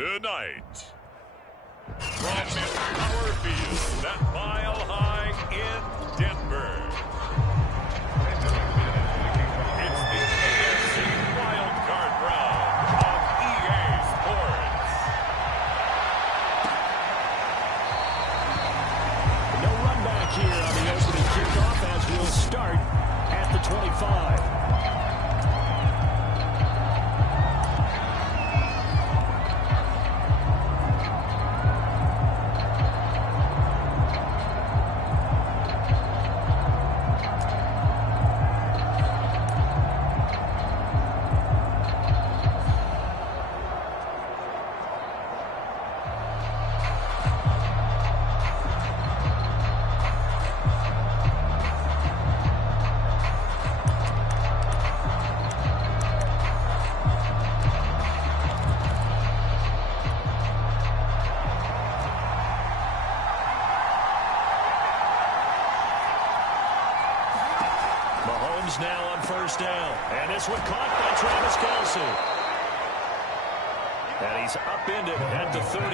tonight. From Power Field at Mile High in Denver, it's the AFC Wildcard Round on EA Sports. No run back here on the opening kickoff as we'll start at the 25. Now on first down. And this one caught by Travis Kelce. And he's upended at the 33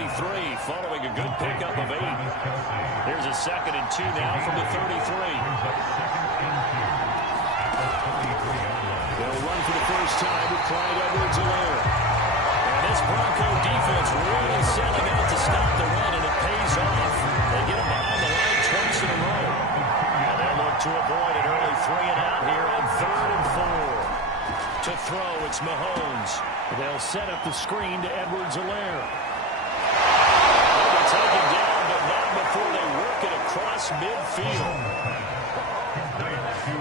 following a good pickup of 8. Here's a 2nd and 2 now from the 33. They'll run for the first time with Clyde Edwards-Helaire. And this Bronco defense really selling out to stop the run, and it pays off. They get him behind the line twice in a row. And they'll look to avoid an early 3-and-out here on 3rd and 4. To throw, it's Mahomes. They'll set up the screen to Edwards-Helaire. They'll take him down, but not before they work it across midfield.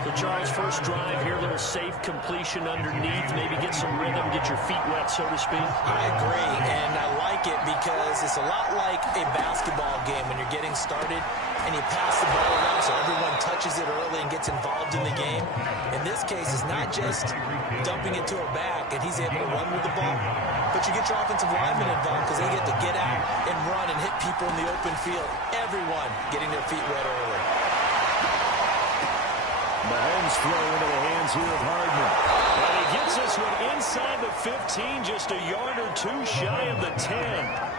The Charles first drive here, a little safe completion underneath, maybe get some rhythm, get your feet wet, so to speak. I agree, and I like it because it's a lot like a basketball game when you're getting started and you pass the ball around so everyone touches it early and gets involved in the game. In this case, it's not just dumping it to a back and he's able to run with the ball, but you get your offensive linemen involved because they get to get out and run and hit people in the open field. Everyone getting their feet wet early. Mahomes throw into the hands here of Hardman. And he gets this one inside the 15, just a yard or two shy of the 10.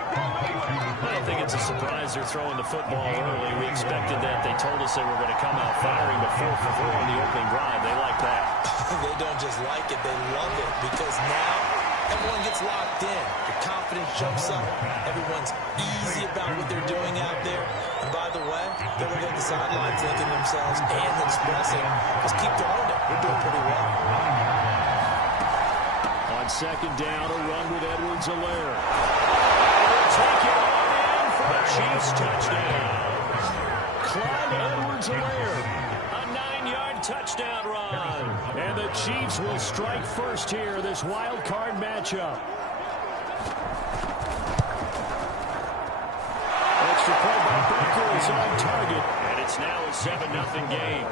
I don't think it's a surprise they're throwing the football early. We expected that. They told us they were going to come out firing before 4 on the opening drive. They like that. They don't just like it, they love it, because now everyone gets locked in. The confidence jumps up. Everyone's easy about what they're doing out there. And by the way, they're looking at the sidelines thinking themselves and expressing, just keep throwing it. We're doing pretty well. On 2nd down, a run with Edwards-Helaire. Take it on in for a Chiefs touchdown. Clyde Edwards-Helaire, a 9-yard touchdown run. And the Chiefs will strike first here, this wild card matchup. Extra play by Baker is on target. And it's now a 7-0 game.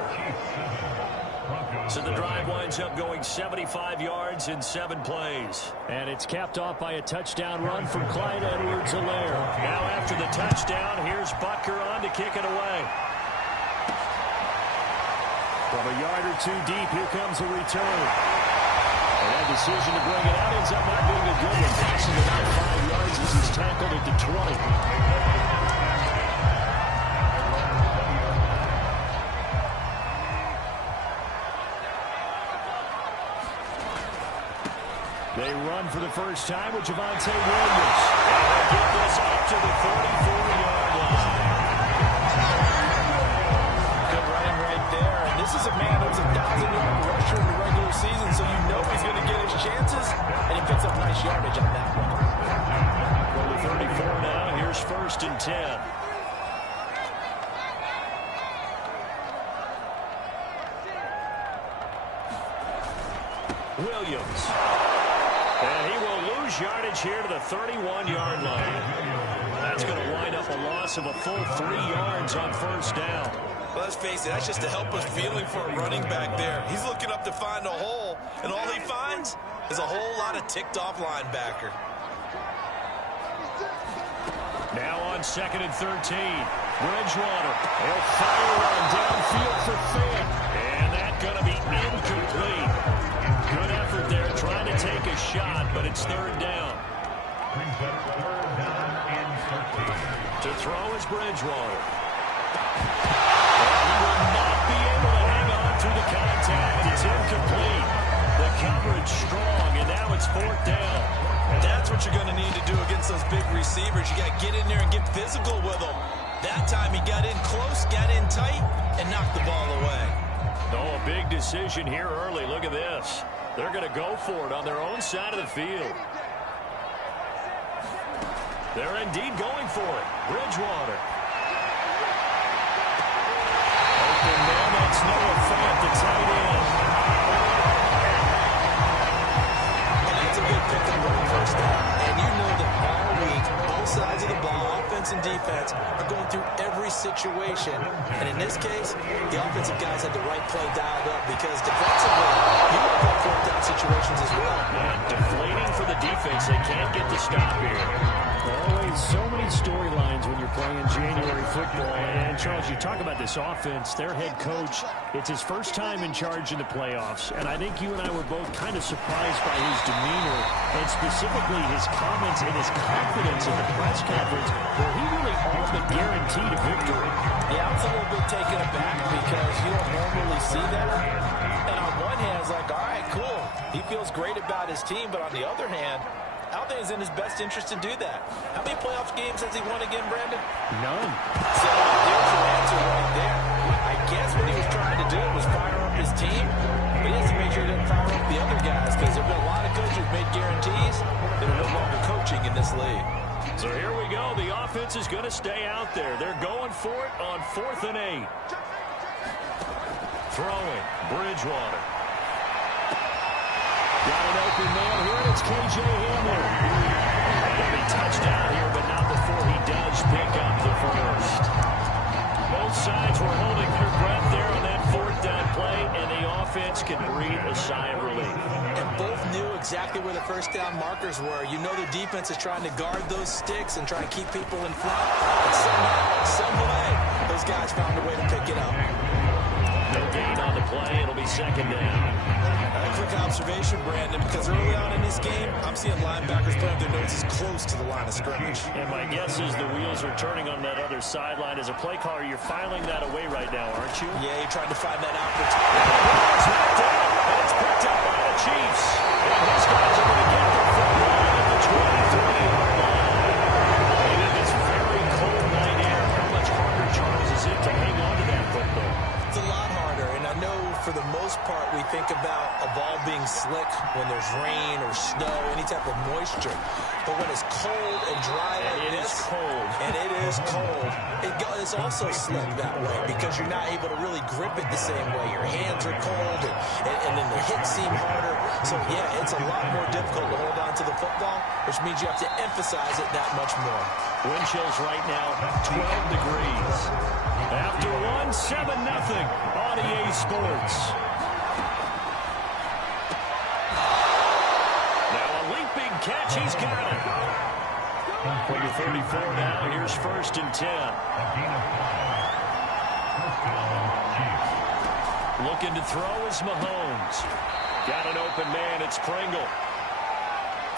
So the drive winds up going 75 yards in 7 plays. And it's capped off by a touchdown run from Clyde Edwards-Helaire. Now after the touchdown, here's Butker on to kick it away. From a yard or 2 deep, here comes a return. And that decision to bring it out ends up not being a good one. Passing about 5 yards as he's tackled at the 20. They run for the first time with Javonte Williams. And they get this up to the 44-yard line. Good running right there. And this is a man who's a 1,000-yard rusher in the regular season, so you know he's going to get his chances. And he picks up nice yardage on that one. From the 34 now, here's 1st and 10. Williams. And he will lose yardage here to the 31-yard line. That's going to wind up a loss of a full 3 yards on 1st down. Well, let's face it, that's just a helpless feeling for a running back there. He's looking up to find a hole, and all he finds is a whole lot of ticked-off linebacker. Now on 2nd and 13. Bridgewater. He'll fire one downfield for Finn. And that's going to be incomplete. Good effort there trying to take a shot, but it's 3rd down. To throw is Bridgewater. He will not be able to hang on through the contact. It's incomplete. The coverage strong, and now it's 4th down. That's what you're going to need to do against those big receivers. You got to get in there and get physical with them. That time he got in close, got in tight, and knocked the ball away. Oh, a big decision here early. Look at this. They're going to go for it on their own side of the field. They're indeed going for it. Bridgewater. Open man, that's Noah Fant, the tight end. And that's a good pickup on the first down. And you know that all week, both sides of the ball, offense and defense, are going through every situation. And in this case, the offensive guys had the right play dialed up because defensively, you have got 4th down situations as well. And deflating for the defense. They can't get the stop here. Always so many storylines when you're playing January football. And, Charles, you talk about this offense, their head coach, it's his first time in charge in the playoffs. And I think you and I were both kind of surprised by his demeanor and specifically his comments and his confidence in the press conference where he really all but guaranteed a victory. Yeah, I was a little bit taken aback because you don't normally see that. And on one hand, it's like, all right, cool. He feels great about his team. But on the other hand, I don't think it's in his best interest to do that. How many playoff games has he won again, Brandon? None. So there's your answer right there. I guess what he was trying to do was fire up his team, but he has to make sure he doesn't fire up the other guys because there have been a lot of coaches who've made guarantees that are no longer coaching in this league. So here we go. The offense is going to stay out there. They're going for it on 4th and 8. Throwing, Bridgewater. Got an open man here, and it's K.J. Hamler. He'll be touchdown here, but not before he does pick up the first. Both sides were holding their breath there on that 4th down play, and the offense can breathe a sigh of relief. And both knew exactly where the first down markers were. You know the defense is trying to guard those sticks and try and keep people in front. But somehow, some way, those guys found a way to pick it up. No gain on the play. It'll be 2nd down. A quick observation, Brandon, because early on in this game, I'm seeing linebackers put up their noses close to the line of scrimmage. And my guess is the wheels are turning on that other sideline. As a play caller, you're filing that away right now, aren't you? Yeah, you're trying to find that opportunity. It's knocked out, and it's picked up by the Chiefs. And these guys are going to get the football at the 23-yard line. And in this very cold night air, how much harder, Charles, is it to hang on to that football? It's a lot harder, and I know for the most part we think about a ball being slick when there's rain or snow, any type of moisture. But when it's cold and dry like this, and it is cold, it's also slick that way because you're not able to really grip it the same way. Your hands are cold, and then the hits seem harder. So, yeah, it's a lot more difficult to hold on to the football, which means you have to emphasize it that much more. Wind chills right now, 12 degrees. After 7-0 on EA Sports. Now a leaping catch, he's got it. From the 34 now, here's 1st and 10. Looking to throw is Mahomes. Got an open man, it's Pringle.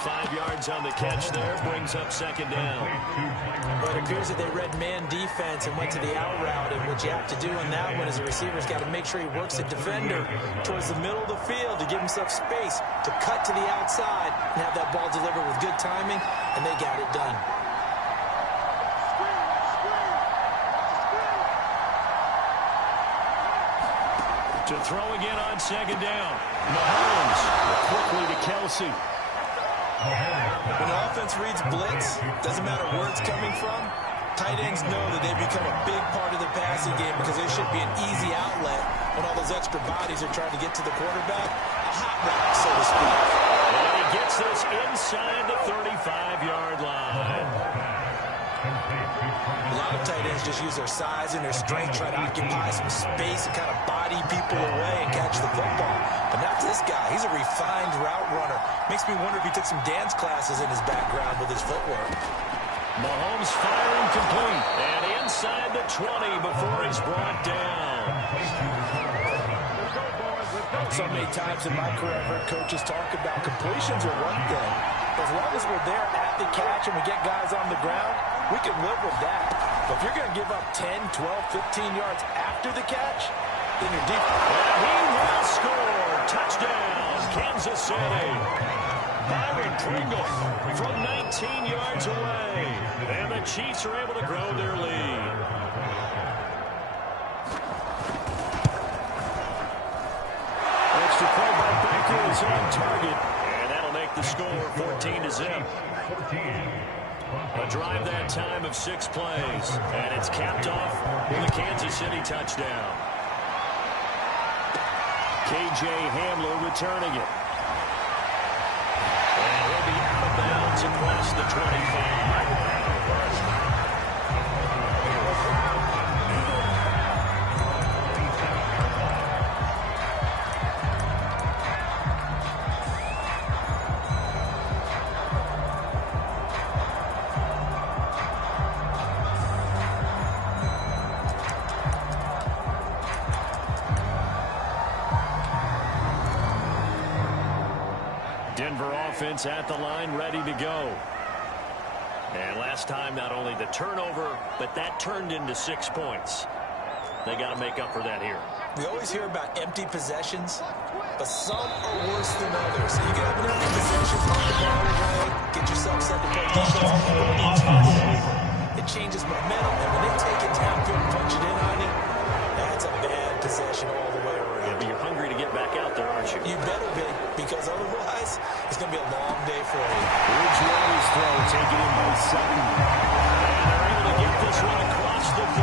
5 yards on the catch there, brings up 2nd down. Well, it appears that they read man defense and went to the out route, and what you have to do on that one is the receiver's got to make sure he works the defender towards the middle of the field to give himself space to cut to the outside and have that ball delivered with good timing, and they got it done. To throw again on 2nd down. Mahomes quickly to Kelsey. When the offense reads blitz, doesn't matter where it's coming from, tight ends know that they become a big part of the passing game because they should be an easy outlet when all those extra bodies are trying to get to the quarterback. A hot route, so to speak. And he gets this inside the 35-yard line. A lot of tight ends just use their size and their strength, try to occupy some space and kind of body people away and catch the football. But not this guy. He's a refined route runner. Makes me wonder if he took some dance classes in his background with his footwork. Mahomes firing complete. And inside the 20 before he's brought down. So many times in my career, I've heard coaches talk about completions are one thing. As long as we're there at the catch and we get guys on the ground, we can live with that. But if you're going to give up 10, 12, 15 yards after the catch, then you're deep. And he will score. Touchdown, Kansas City. Byron Pringle from 19 yards away. And the Chiefs are able to grow their lead. Extra point by Baker is on target. And that'll make the score 14-0. A drive that time of 6 plays. And it's capped off with a Kansas City touchdown. K.J. Hamler returning it. And he'll be out of bounds across the 25. Denver offense at the line, ready to go. And last time, not only the turnover, but that turned into 6 points. They got to make up for that here. We always hear about empty possessions, but some are worse than others. You can have an empty possession, put the ball away, get yourself set to play defense. But when you turn it over, it changes momentum, and when they take it downfield and punch it in on you, that's a bad possession all the way around. Yeah, but you're hungry to get back out there, aren't you? You better be, because otherwise, it's going to be a long day for you. Bridgewater's throw taken in by 7. And they're able to get this one across the 35.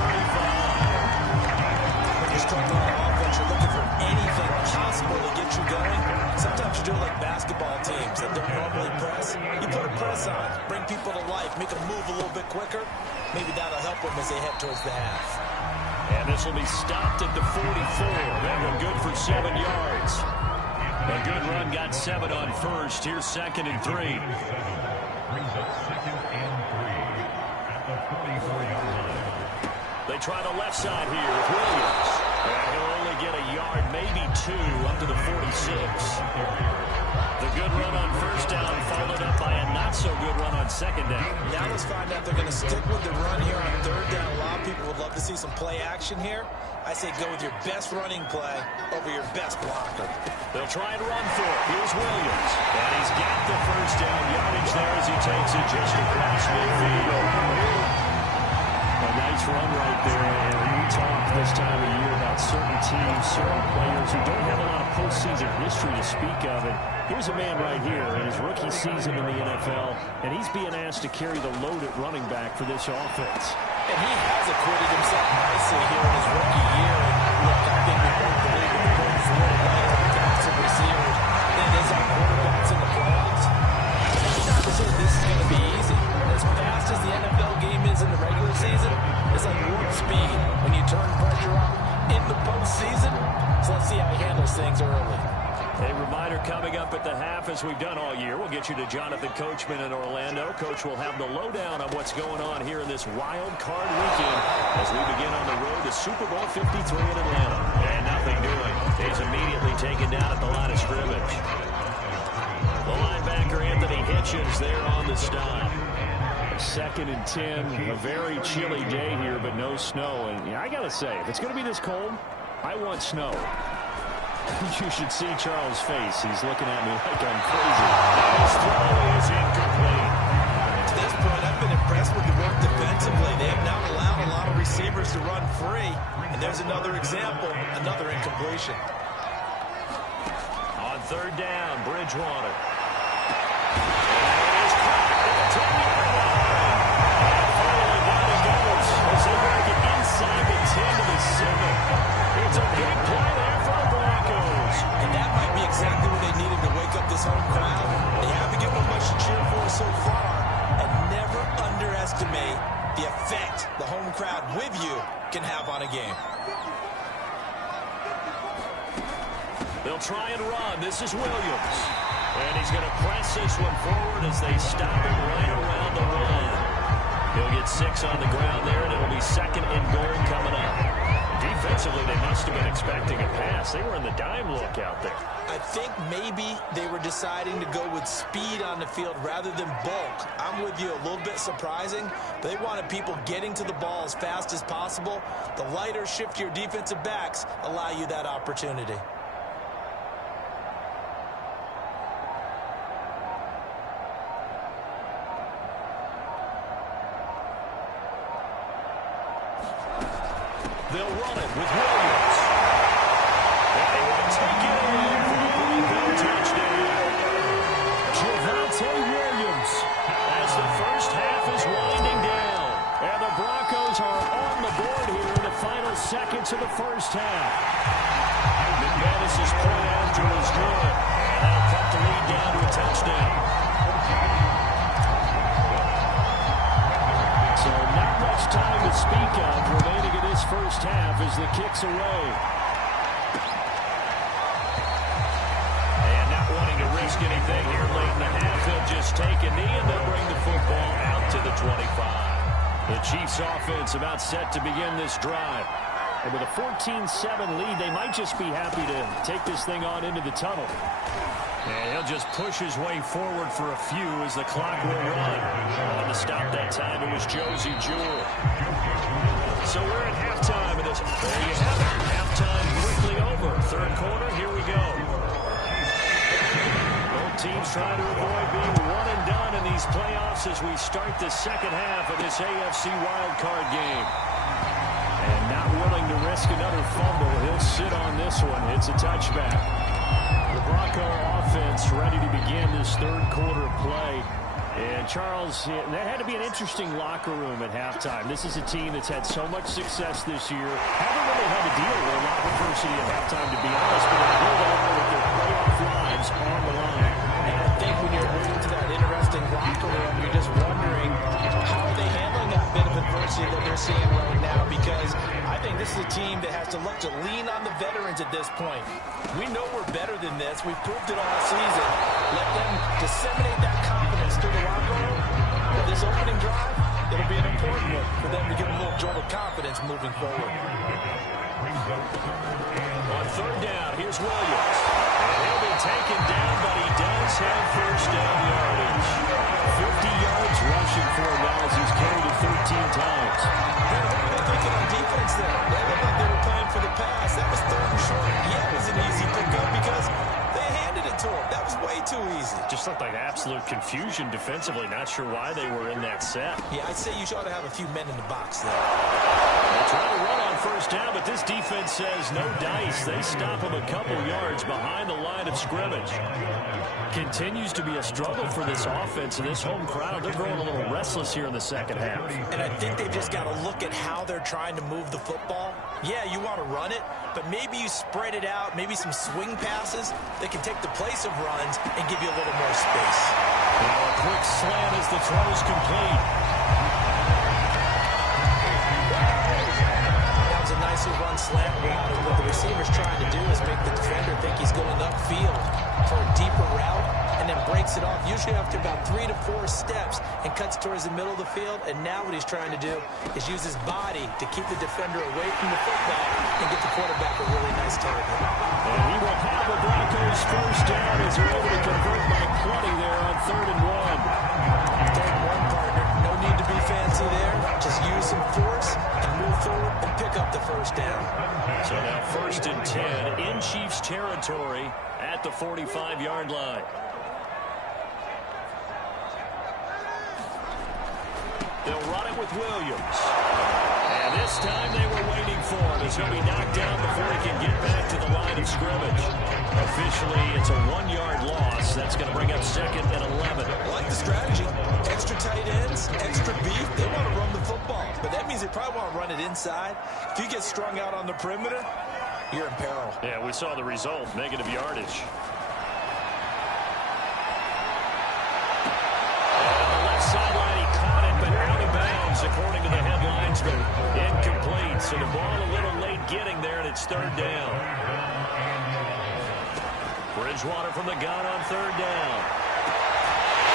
When you're struggling on offense, you're looking for anything possible to get you going. Sometimes you do like basketball teams that don't normally press. You put a press on, bring people to life, make them move a little bit quicker. Maybe that'll help them as they head towards the half. And this will be stopped at the 44. That one good for 7 yards. A good run got 7 on first. Here's 2nd and 3. Brings up 2nd and 3 at the 44-yard line. They try the left side here with Williams. And he'll only get a yard, maybe 2, up to the 46. The good run on first down followed up by a not-so-good run on 2nd down. Now let's find out they're going to stick with the run here on 3rd down. A lot of people would love to see some play action here. I say go with your best running play over your best blocker. They'll try and run for it. Here's Williams. And he's got the first down yardage there as he takes it just across midfield. A nice run right there. And we talk this time of year about certain teams, certain players who don't have a lot of postseason history to speak of. And here's a man right here in his rookie season in the NFL, and he's being asked to carry the load at running back for this offense. And he has acquitted himself nicely here in his rookie year. And look, I think we both believe in the going forward right on backs and receivers. And as our quarterbacks in the playoffs, it's not to say this is going to be easy. As fast as the NFL game is in the regular season, it's like warp speed when you turn pressure up in the postseason. So let's see how he handles things early. A reminder coming up at the half, as we've done all year. We'll get you to Jonathan Coachman in Orlando. Coach will have the lowdown on what's going on here in this wild card weekend as we begin on the road to Super Bowl 53 in Atlanta. And nothing doing. He's immediately taken down at the line of scrimmage. The linebacker, Anthony Hitchens, there on the stop. 2nd and 10. A very chilly day here, but no snow. And yeah, I got to say, if it's going to be this cold, I want snow. You should see Charles' face. He's looking at me like I'm crazy. His throw is incomplete. To this point, I've been impressed with the work defensively. They have not allowed a lot of receivers to run free. And there's another example, another incompletion. On 3rd down, Bridgewater. And it is caught at the 10-yard line. And finally down he goes as they break it inside the 10 to the 7. It's a big play there for the Broncos. And that might be exactly what they needed to wake up this home crowd. They haven't given them much to cheer for so far. And never underestimate the effect the home crowd with you can have on a game. They'll try and run. This is Williams. And he's going to press this one forward as they stop him right around the run. He'll get 6 on the ground there, and it'll be 2nd and goal coming up. Defensively, they must have been expecting a pass. They were in the dime look out there. I think maybe they were deciding to go with speed on the field rather than bulk. I'm with you, a little bit surprising. But they wanted people getting to the ball as fast as possible. The lighter, shiftier defensive backs allow you that opportunity. They'll run it with Williams. And they will take it in for a Bronco touchdown. Javonte Williams as the first half is winding down. And the Broncos are on the board here in the final seconds of the first half. McManus's point after is good. And that'll cut the lead down to a touchdown. So not much time to speak of remaining in this first half as the kick's away. And not wanting to risk anything here late in the half, he'll just take a knee and they'll bring the football out to the 25. The Chiefs offense about set to begin this drive. And with a 14-7 lead, they might just be happy to take this thing on into the tunnel. And he'll just push his way forward for a few as the clock will run. On the stop that time, it was Josie Jewell. So we're at halftime of this. There you have it. Halftime quickly over. Third quarter, here we go. Both teams trying to avoid being one and done in these playoffs as we start the second half of this AFC wildcard game. And not willing to risk another fumble. He'll sit on this one. It's a touchback. The Bronco offense ready to begin this third quarter play. And Charles, that had to be an interesting locker room at halftime. This is a team that's had so much success this year. Haven't really had to deal with a lot of adversity at halftime, to be honest, but they're built on with their playoff lives on the line. And I think when you're moving to that interesting locker room, you're just wondering how are they handling that bit of adversity that they're seeing right now, because I think this is a team that has to look to lean on the veterans at this point. We know we're better than this. We've proved it all season. Let them disseminate that confidence through the locker room. But this opening drive, it'll be an important one for them to get a little jolt of confidence moving forward. On third down, here's Williams. And he'll be taken down, but he does have first down yardage. 50 yards rushing for him now as he's carried it 13 times. What were they thinking on defense there? They looked like they were playing for the pass. That was third and short. Yeah, it was an easy pickup because they handed it to him. That was way too easy. Just looked like absolute confusion defensively. Not sure why they were in that set. Yeah, I'd say you ought to have a few men in the box there. They try to run on first down, but this defense says no dice. They stop him a couple yards behind the line of scrimmage. Continues to be a struggle for this offense and this home crowd. They're growing a little restless here in the second half. And I think they've just got to look at how they're trying to move the football. Yeah, you want to run it, but maybe you spread it out, maybe some swing passes that can take the place of runs and give you a little more space. Now a quick slant as the throw's complete. That was a nicely run slant route, and what the receiver's trying to do is make the defender think he's going upfield for a deeper route, and then breaks it off, usually after about 3 to 4 steps, and cuts towards the middle of the field. And now what he's trying to do is use his body to keep the defender away from the football and get the quarterback a really nice target. And he will have the Broncos first down as they're able to convert by 20 there on 3rd and 1. 3rd and 1, partner. No need to be fancy there. Just use some force and move forward and pick up the first down. So now 1st and 10 in Chiefs territory at the 45-yard line. They'll run it with Williams. And this time they were waiting for him as he'll be knocked down before he can get back to the line of scrimmage. Officially, it's a 1-yard loss. That's going to bring up 2nd and 11. I like the strategy. Extra tight ends, extra beef. They want to run the football, but that means they probably want to run it inside. If you get strung out on the perimeter, you're in peril. Yeah, we saw the result, negative yardage. Sideline, he caught it, but out of bounds, according to the headlinesman. Incomplete, so the ball a little late getting there, and it's 3rd down. Bridgewater from the gun on 3rd down.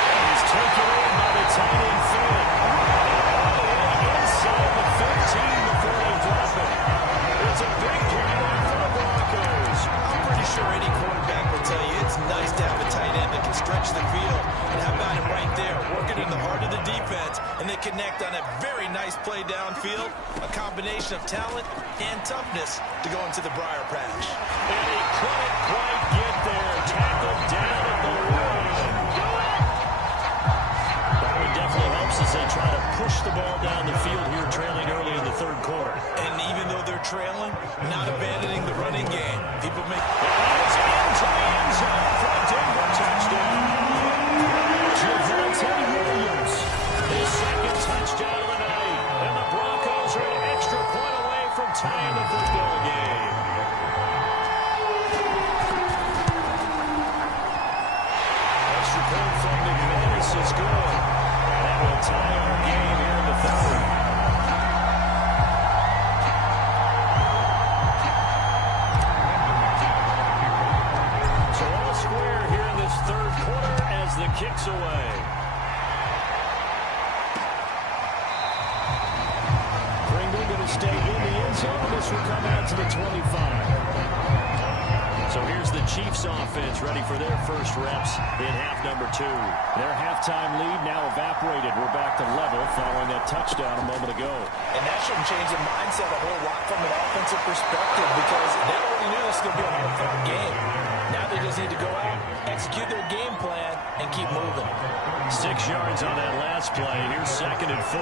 And he's taken in by the tight end Finn. Inside the 15 before they drop it. It's a and they connect on a very nice play downfield, a combination of talent and toughness to go into the briar patch. And he couldn't quite get there. Tackled down at the line. That one definitely helps as they try to push the ball down the field here, trailing early in the third quarter. And even though they're trailing, not abandoning the running game. People make... It's into the end zone for a Denver touchdown. Javonte Williams, his second touchdown of the night. And the Broncos are an extra point away from tying the football game. Extra point from McManus is good. And that will tie our game here in the third. So all square here in this third quarter as the kick's away. Pringle going to stay in the end zone. This will come out to the 25. So here's the Chiefs offense ready for their first reps in half number 2. Their halftime lead now evaporated. We're back to level following that touchdown a moment ago. And that shouldn't change the mindset a whole lot from an offensive perspective because they already knew this was going to be a hard-fought game. Now they just need to go out, execute their game plan, and keep moving. 6 yards on that last play. Here's 2nd and 4.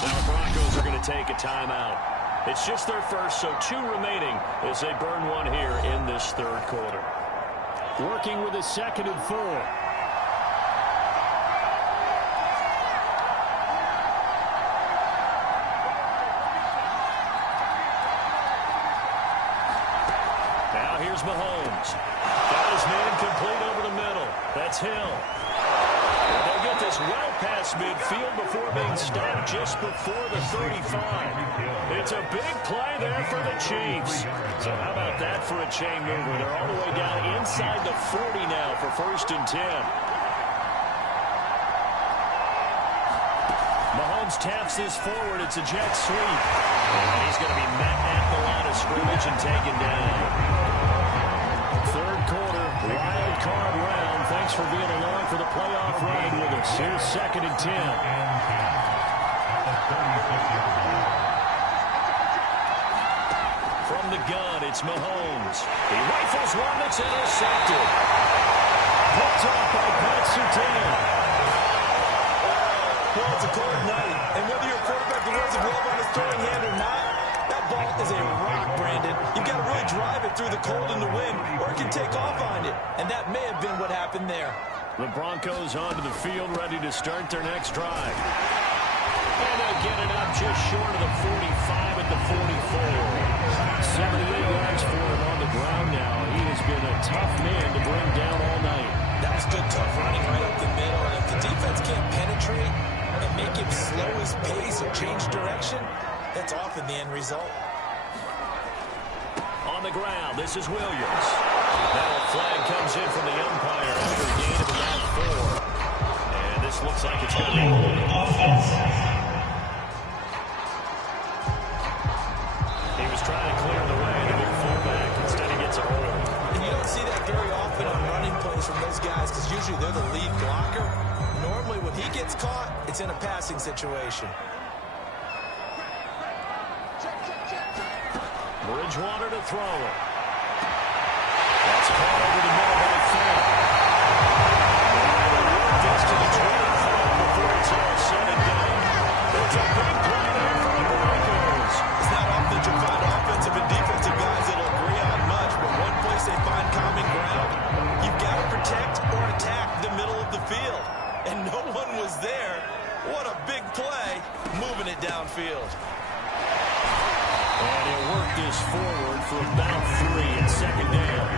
Now the Broncos are going to take a timeout. It's just their first, so 2 remaining as they burn one here in this third quarter. Working with a 2nd and 4. Now here's Mahomes. Got his man complete over the middle. That's Hill. They'll get this well past midfield before being stopped just before the 35. It's a big play there for the Chiefs. So how about that for a chain mover? They're all the way down inside the 40 now for 1st and 10. Mahomes taps this forward. It's a jet sweep. And he's going to be met at the line of scrimmage and taken down. Third quarter, wild card round. Thanks for being along for the playoff ride with us. Here's 2nd and 10. From the gun, it's Mahomes. He rifles one that's intercepted. Picked off by Pat Surtain. Well, it's a cold night, and whether your quarterback wears a glove on his throwing hand or not, that ball is a rock, Brandon. You've got to really drive it through the cold and the wind, or it can take off on you. And that may have been what happened there. The Broncos onto the field, ready to start their next drive. And they'll get it up just short of the 45 at the 44. 78 yards for him on the ground now. He has been a tough man to bring down all night. That was good, tough running right up the middle. And if the defense can't penetrate and make him slow his pace or change direction, that's often the end result. On the ground, this is Williams. Now a flag comes in from the umpire after a gain of about 4. And this looks like it's going to be holding. He was trying to clear the way to their fullback. Instead, he gets a hold. And you don't see that very often on running plays from those guys because usually they're the lead blocker. Normally, when he gets caught, it's in a passing situation. Bridgewater to throw it. That's caught over the middle by Fant. Gets to the 25 before it's all said and done. It's a big play there for the Broncos. It's not often that you find offensive and defensive guys that'll agree on much, but one place they find common ground, you've got to protect or attack the middle of the field. And no one was there. What a big play, moving it downfield. And he'll work this forward for about 3 and 2nd down.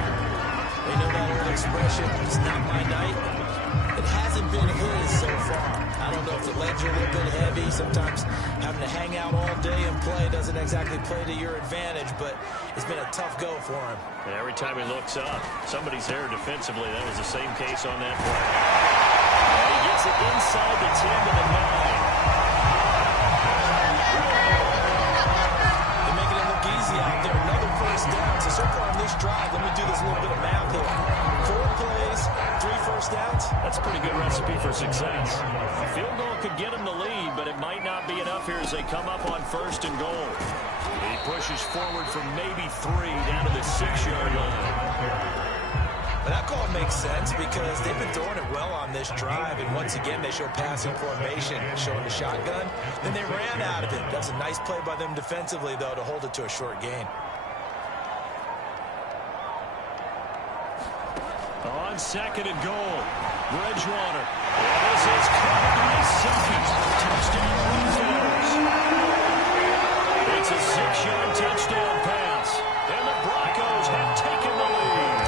You know that old expression, it's not my night? It hasn't been his so far. I don't know if the legs are a little bit heavy. Sometimes having to hang out all day and play doesn't exactly play to your advantage, but it's been a tough go for him. And every time he looks up, somebody's there defensively. That was the same case on that play. And he gets it inside the 10 to the 9. Easy out there, another first down. So far on this drive, let me do this little bit of math here. 4 plays, 3 they come up on 1st and goal. He pushes forward from maybe 3 down to the 6-yard line. But that call makes sense because they've been throwing it well on this drive, and once again they show passing formation, showing the shotgun. Then they ran out of it. That's a nice play by them defensively, though, to hold it to a short gain. On 2nd and goal, Bridgewater. This is caught by Sutton. Touchdown Broncos. It's a 6-yard touchdown pass, and the Broncos have taken the lead.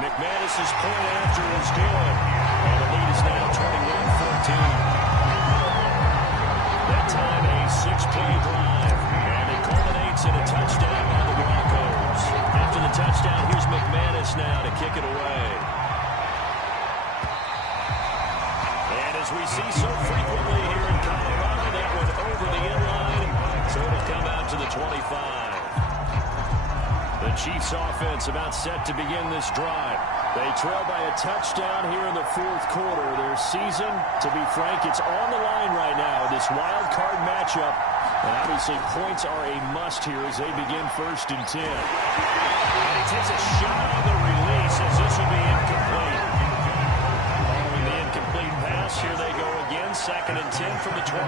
McManus's point after is good, and the lead is now 21-14. That time a 6-play drive, and it culminates in a touchdown by the Broncos. After the touchdown, here's McManus now to kick it away. And as we see so frequently here in Colorado, that went over the inline, so it'll come out to the 25. The Chiefs offense about set to begin this drive. They trail by a touchdown here in the 4th quarter. Their season, to be frank, it's on the line right now, this wild card matchup. And obviously points are a must here as they begin 1st and 10. And he takes a shot on the release as this will be incomplete. Following the incomplete pass, here they go again, 2nd and 10 from the 25.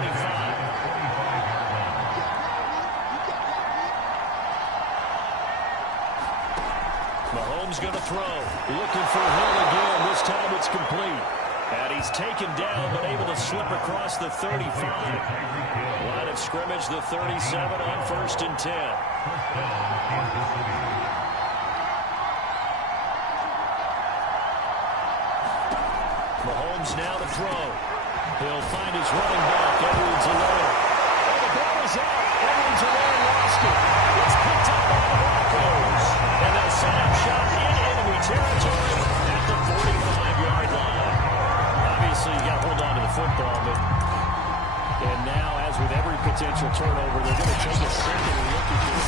Mahomes going to throw. Looking for Hill again. This time it's complete. And he's taken down, but able to slip across the 35. Line of scrimmage, the 37 on 1st and 10. Mahomes now to throw. He'll find his running back, Edwards-Helaire. Oh, the ball is out. Edwards-Helaire lost it. It's picked up by the Broncos. And they'll set up shop in enemy territory at the 45-yard line. Obviously, you got to hold on to the football, but and now, as with every potential turnover, they're going to take a second look at this.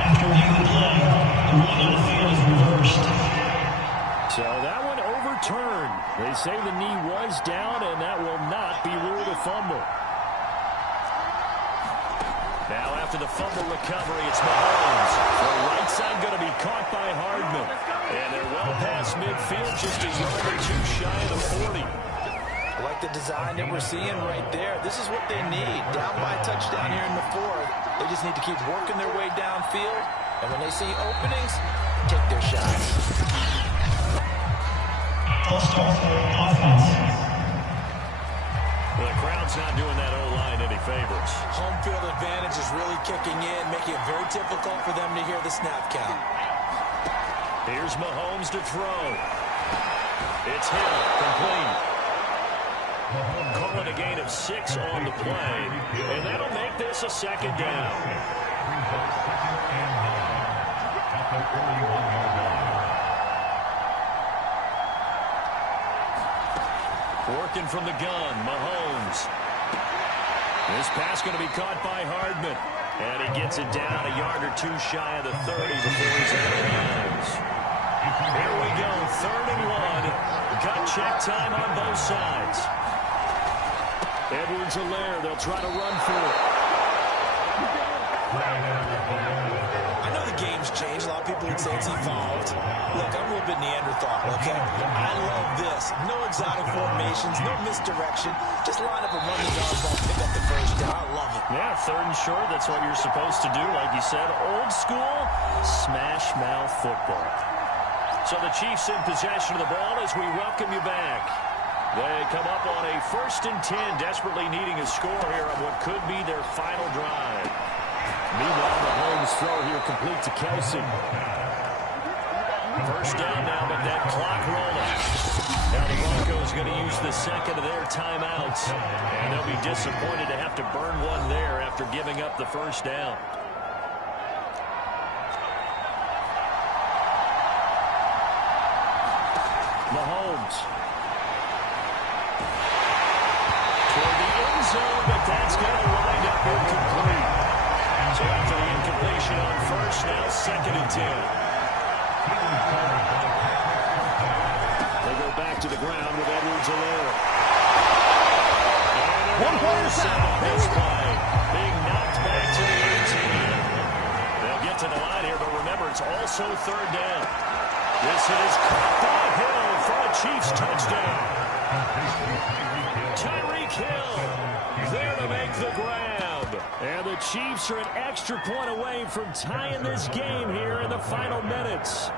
After review the play, the rule on the field is reversed. So that one overturned. They say the knee was down, and that will not be ruled a fumble. Now after the fumble recovery, it's Mahomes. The right side going to be caught by Hardman. And they're well past midfield, just a yard or 2 shy of the 40. I like the design that we're seeing right there. This is what they need. Down by a touchdown here in the 4th. They just need to keep working their way downfield. And when they see openings, take their shots. False start for offense. Well, the crowd's not doing that O-line any favors. Home field advantage is really kicking in, making it very difficult for them to hear the snap count. Here's Mahomes to throw. It's Hill, complete. Calling a gain of 6 on the play, and that'll make this a 2nd down. Working from the gun, Mahomes. This pass going to be caught by Hardman. And he gets it down a yard or 2 shy of the 30 before he's out of bounds. Here we go, 3rd and 1. Got check time on both sides. Edwards-Helaire, they'll try to run for it. I know the game's changed. A lot of people would say it's evolved. Look, I'm a little bit Neanderthal, okay? I love this. No exotic formations, no misdirection. Just line up and run the dodgeball, pick up the 1st down. I love it. Yeah, 3rd and short, that's what you're supposed to do. Like you said, old school, smash mouth football. So the Chiefs in possession of the ball as we welcome you back. They come up on a 1st and 10, desperately needing a score here on what could be their final drive. Meanwhile, Mahomes' throw here complete to Kelsey. 1st down now, but that clock rolling. Now the Broncos going to use the 2nd of their timeouts, and they'll be disappointed to have to burn one there after giving up the 1st down. Mahomes. Toward the end zone, but that's going to wind up incomplete. So after the incompletion on 1st, now 2nd and 10. They go back to the ground with Edwards-Helaire. 1 point of sound. This play being knocked back to the 18. They'll get to the line here, but remember, it's also third down. This is caught by Hill for a Chiefs touchdown. Tyreek Hill there to make the grab. And the Chiefs are an extra point away from tying this game here in the final minutes.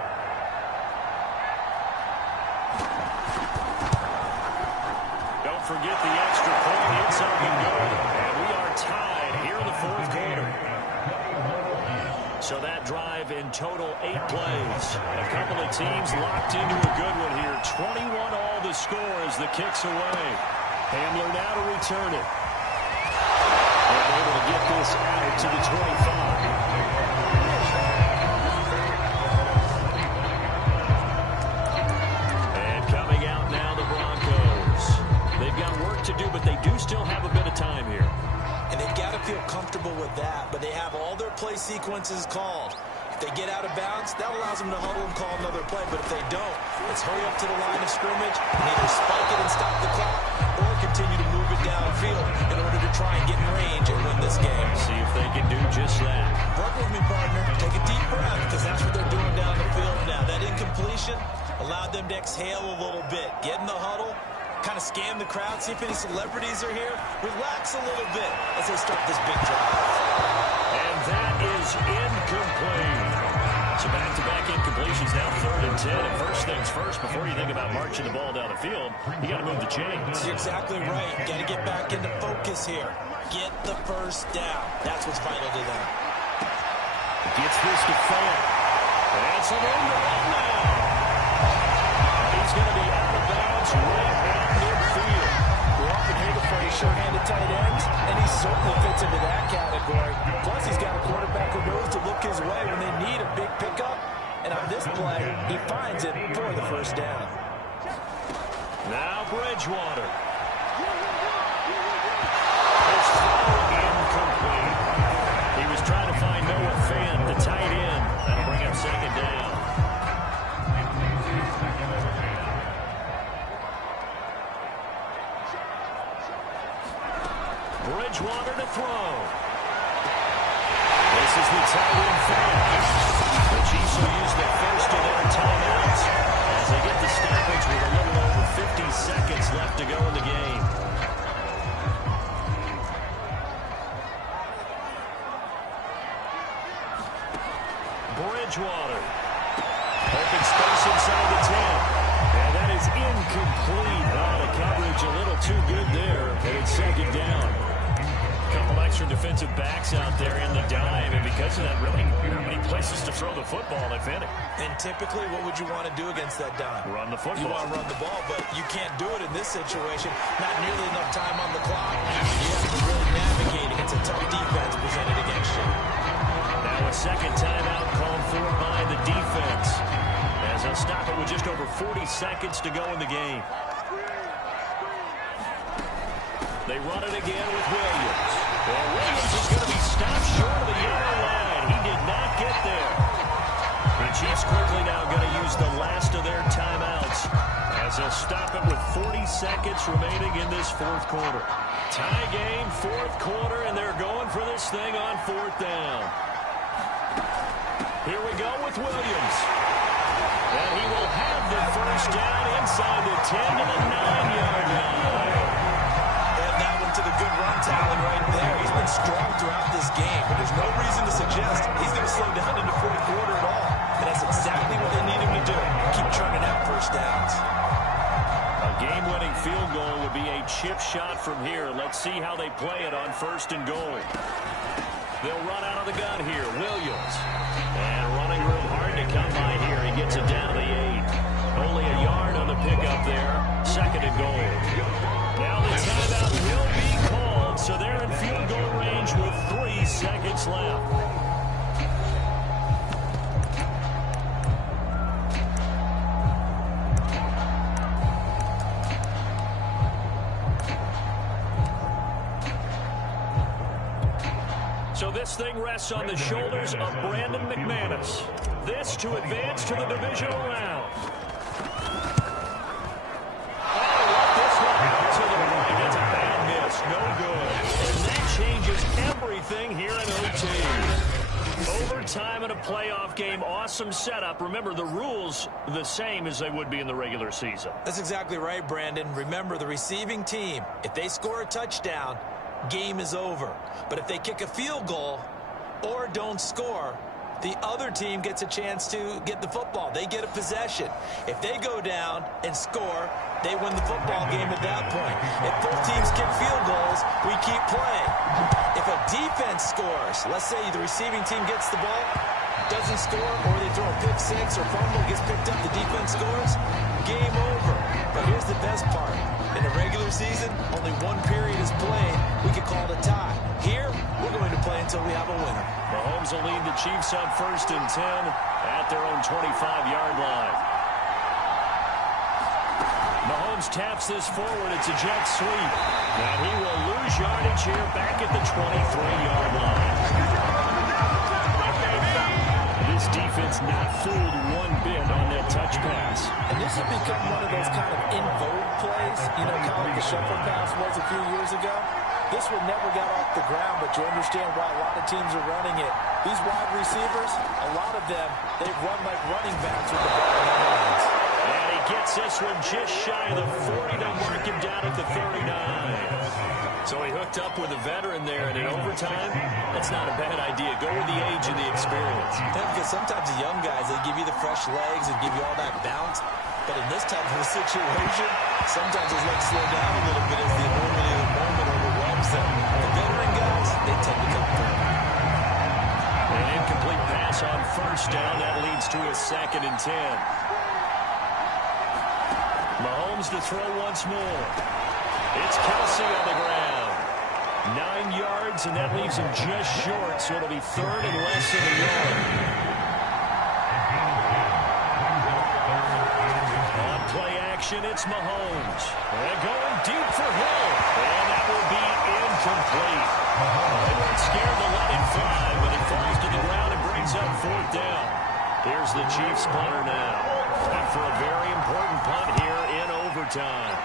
Don't forget the extra point. It's up and good. And we are tied here in the fourth quarter. So that drive in total 8 plays. A couple of teams locked into a good one here. 21 all the score as the kick's away. Hamler now to return it. And able to get this out to the 25. And coming out now, the Broncos. They've got work to do, but they do still have a bit of time here. And they've got to feel comfortable with that, but they have all their play sequences called. If they get out of bounds, that allows them to huddle and call another play, but if they don't, let's hurry up to the line of scrimmage and either spike it and stop the clock or continue to move it downfield in order to try and get in range and win this game. See if they can do just that. Work with me, partner. Take a deep breath because that's what they're doing down the field now. That incompletion allowed them to exhale a little bit, get in the huddle, kind of scan the crowd, see if any celebrities are here. Relax a little bit as they start this big drive. And that is incomplete. So back-to-back incompletions, now 3rd and 10. And first things first, before you think about marching the ball down the field, you got to move the chains. You're exactly right. You got to get back into focus here. Get the first down. That's what's vital to them. Gets this to Fan. That's an end to run now. He's going to be out of bounds right at midfield. We often hate a phrase, sure-handed tight ends, and he certainly fits into that category. Plus, he's got a quarterback who knows to look his way when they need a big pickup. And on this play, he finds it for the first down. Now Bridgewater. His throw incomplete. He was trying to find Noah Fant, the tight end. That'll bring up 2nd down. Bridgewater to throw. This is the tight end Fant. The Chiefs will use the first of their timeouts as they get the stoppage with a little over 50 seconds left to go in the game. Bridgewater. Open space inside the 10. And that is incomplete. The coverage a little too good there. And it's 2nd down. Couple extra defensive backs out there in the dime, and because of that, really not many places to throw the football, if any. And typically, what would you want to do against that dime? Run the football. You want to run the ball, but you can't do it in this situation. Not nearly enough time on the clock. You have to really navigate against a tough defense presented against you. Now a 2nd timeout called for by the defense, as they'll stop it with just over 40 seconds to go in the game. They run it again with Williams. Well, Williams is going to be stopped short of the yellow line. He did not get there. The Chiefs quickly now going to use the last of their timeouts as they'll stop it with 40 seconds remaining in this 4th quarter. Tie game, 4th quarter, and they're going for this thing on 4th down. Here we go with Williams. And he will have the first down inside the 10 to the 9-yard line. To the good run talent right there. He's been strong throughout this game, but there's no reason to suggest he's going to slow down in the 4th quarter at all. And that's exactly what they need him to do. Keep churning out first downs. A game-winning field goal would be a chip shot from here. Let's see how they play it on 1st and goal. They'll run out of the gun here. Williams. And running room hard to come by here. He gets it down to the 8. Only a yard on the pickup there. 2nd and goal. Now the timeout will be called, so they're in field goal range with 3 seconds left. So this thing rests on the shoulders of Brandon McManus. this to advance to the divisional round. That's a bad miss. No good. And that changes everything here in OT. Overtime in a playoff game. Awesome setup. Remember, the rules the same as they would be in the regular season. That's exactly right, Brandon. Remember, the receiving team, if they score a touchdown, game is over. But if they kick a field goal or don't score, the other team gets a chance to get the football. They get a possession. If they go down and score, they win the football game at that point. If both teams kick field goals, we keep playing. If a defense scores, let's say the receiving team gets the ball, doesn't score, or they throw a pick six or fumble, gets picked up, the defense scores, game over. But here's the best part. In the regular season, only one period is played. We could call it a tie. Here, we're going to play until we have a winner. Mahomes will lead the Chiefs up 1st and 10 at their own 25-yard line. Mahomes taps this forward. It's a jet sweep. And he will lose yardage here back at the 23-yard line. This defense not fooled one bit on that touch pass. And this has become one of those kind of in vogue plays, you know, kind of like the shuffle pass was a few years ago. This one never got off the ground, but you understand why a lot of teams are running it. These wide receivers, a lot of them, they've run like running backs with the ball in their hands. And he gets this one just shy of the 40 to mark him down at the 39. So he hooked up with a veteran there, and in overtime, that's not a bad idea. Go with the age and the experience. Yeah, because sometimes the young guys, they give you the fresh legs and give you all that bounce. But in this type of a situation, sometimes his legs slow down a little bit as the enormity of the moment overwhelms them. The veteran guys, they tend to come through. An incomplete pass on 1st down. That leads to a 2nd and 10. Mahomes to throw once more. It's Kelsey on the ground. 9 yards, and that leaves him just short, so it'll be 3rd and less than a yard. On play action, it's Mahomes. And going deep for Hill. And that will be incomplete. They weren't scared to let him fly, but it falls to the ground and brings up 4th down. Here's the Chiefs punter now. And for a very important punt here in overtime.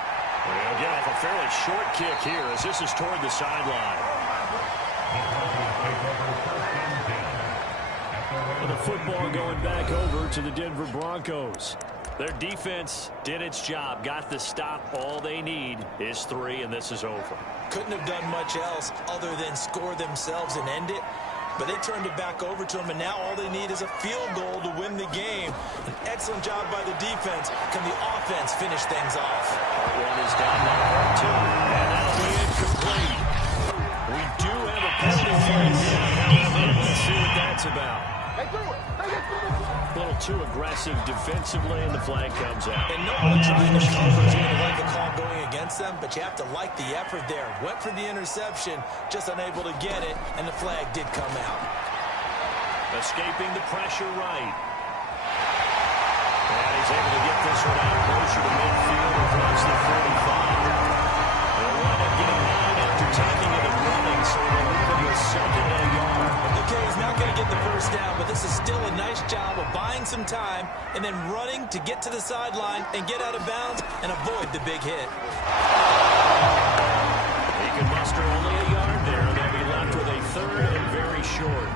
They'll get off a fairly short kick here as this is toward the sideline. And the football going back over to the Denver Broncos. Their defense did its job, got the stop. All they need is 3, and this is over. Couldn't have done much else other than score themselves and end it. But they turned it back over to them, and now all they need is a field goal to win the game. An excellent job by the defense. Can the offense finish things off? Part 1 is done, now part 2. And that'll be incomplete. We do have a penalty flag down. Let's see what that's about. A little too aggressive defensively, and the flag comes out. And no one trying to cover is going to like the call going against them, but you have to like the effort there. Went for the interception, just unable to get it, and the flag did come out. Escaping the pressure right. And he's able to get this one out closer to midfield across the 45. They'll wind up getting 9 after taking it and running, so they'll leave him with 2nd and a yard. Okay, he's not going to get the first down, but this is still a nice job of buying some time and then running to get to the sideline and get out of bounds and avoid the big hit. He can muster only a yard there, and they'll be left with a 3rd and very short.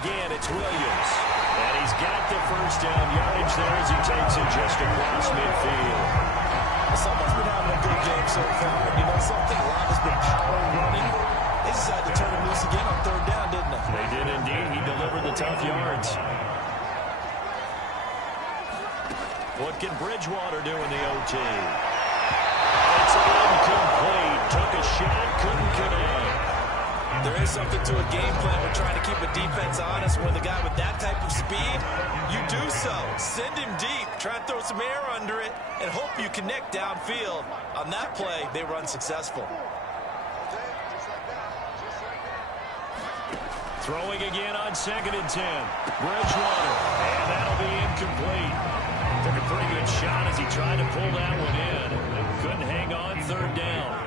Again, it's Williams. And he's got the first down yardage there as he takes it just across midfield. Someone's been having a good game so far. You know something? A lot has been power running. They decided to turn him loose again on 3rd down, didn't they? They did indeed. He delivered the tough yards. What can Bridgewater do in the OT? It's incomplete. Took a shot, couldn't connect. There is something to a game plan. We're trying to keep a defense honest. With a guy with that type of speed, you do so. Send him deep. Try and throw some air under it and hope you connect downfield. On that play, they were unsuccessful. Throwing again on 2nd and 10. Bridgewater. And that'll be incomplete. Took a pretty good shot as he tried to pull that one in. Couldn't hang on 3rd down.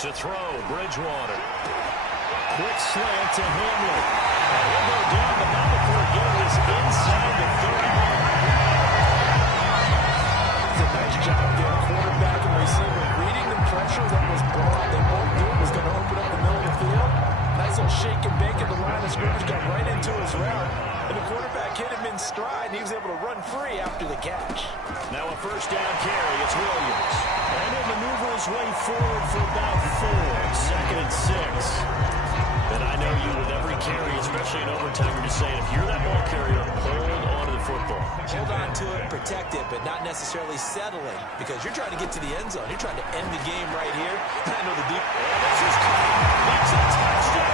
To throw, Bridgewater. Quick slant to Hamlin. And he'll go down, but now the Forgill is inside the 30. It's a nice job there. Quarterback and receiver reading the pressure that was brought. They both knew it was going to open up the middle of the field. Nice little shake and bake at the line of scrimmage. Got right into his route. And the quarterback hit him in stride, and he was able to run free after the catch. Now a first down carry. It's Williams. And he'll maneuver his way forward for about 4. Second and 6. And I know you with every carry, especially in overtime, you're just saying, if you're that ball carrier, hold on to the football. Hold on to it, protect it, but not necessarily settling, because you're trying to get to the end zone. You're trying to end the game right here. And I know the deep. And this is coming. That's a touchdown.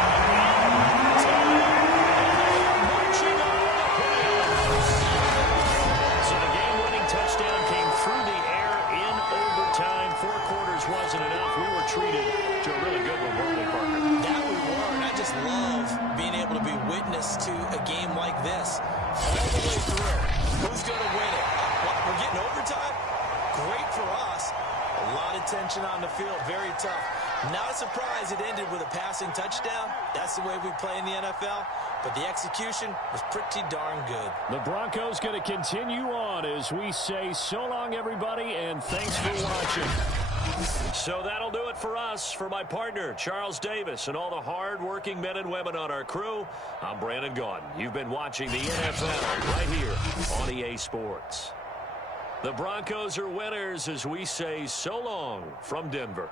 Marching on the playoffs. So the game-winning touchdown came through the air in overtime. 4 quarters wasn't enough. We were treated to a really good one, weren't we, Parker? That we were, and I just love being able to be witness to a game like this all the way through. Who's going to win it? What, we're getting overtime? Great for us. A lot of tension on the field, very tough. Not a surprise it ended with a passing touchdown. That's the way we play in the NFL. But the execution was pretty darn good. The Broncos going to continue on as we say so long, everybody, and thanks for watching. So that'll do it for us. For my partner, Charles Davis, and all the hard-working men and women on our crew, I'm Brandon Gaudin. You've been watching the NFL right here on EA Sports. The Broncos are winners as we say so long from Denver.